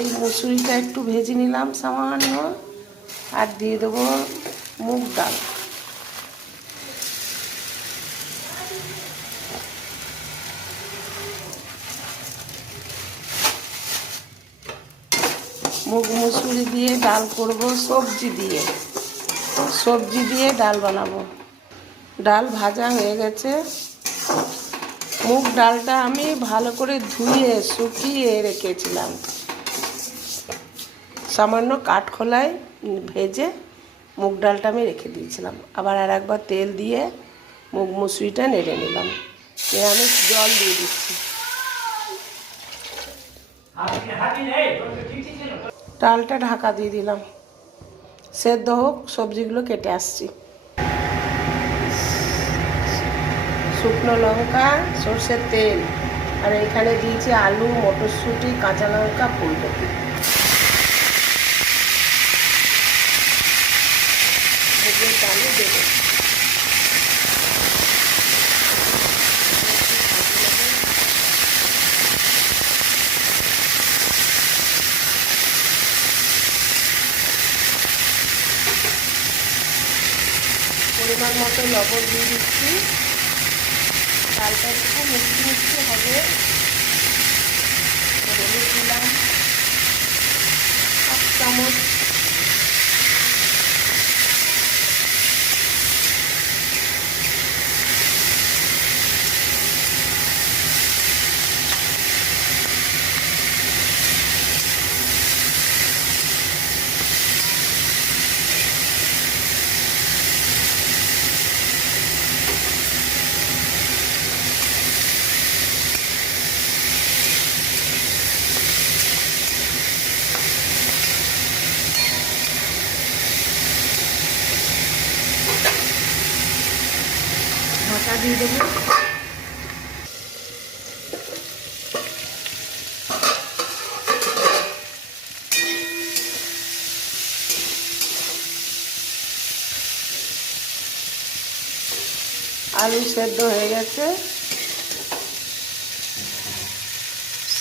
এই মুসুরিটা একটু ভেজে নিলাম সামান্য, আর দিয়ে দেবো মুগ ডাল। মুগ মুসুরি দিয়ে ডাল করব, সবজি দিয়ে ডাল বানাবো। ডাল ভাজা হয়ে গেছে। মুগ ডালটা আমি ভালো করে ধুয়ে শুকিয়ে রেখেছিলাম, সামান্য কাঠখোলায় ভেজে মুগ ডালটা আমি রেখে দিয়েছিলাম। আবার আর একবার তেল দিয়ে মুগ মুসুরিটা নেড়ে নিলাম, আমি জল দিয়ে দিচ্ছি। ডালটা ঢাকা দিয়ে দিলাম, সেদ্ধ হোক, সবজিগুলো কেটে আসছি। শুকনো লঙ্কা, সর্ষের তেল, আর এখানে দিয়েছি আলু, মটরশুঁটি, কাঁচা লঙ্কা, ফুলকপি। মুগের ডালে দেবো। পরিমাণ মতো লবণ দিয়ে দিচ্ছি। ডালটা একটু মিষ্টি মিষ্টি হবে। হলুদ দিলাম 1 চামচ। ঢাকা দিয়ে দেবো। আলু সেদ্ধ হয়ে গেছে,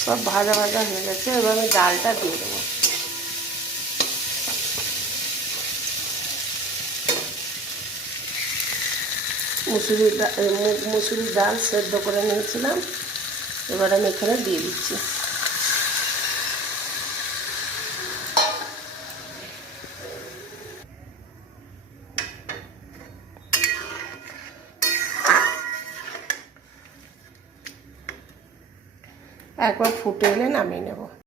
সব ভাজা ভাজা হয়ে গেছে। এবার আমি ডালটা দিয়ে দেবো। মুসুরির ডাল সেদ্ধ করে নিয়েছিলাম, এবার আমি এখানে দিয়ে দিচ্ছি। একবার ফুটে এলে নামিয়ে নেব।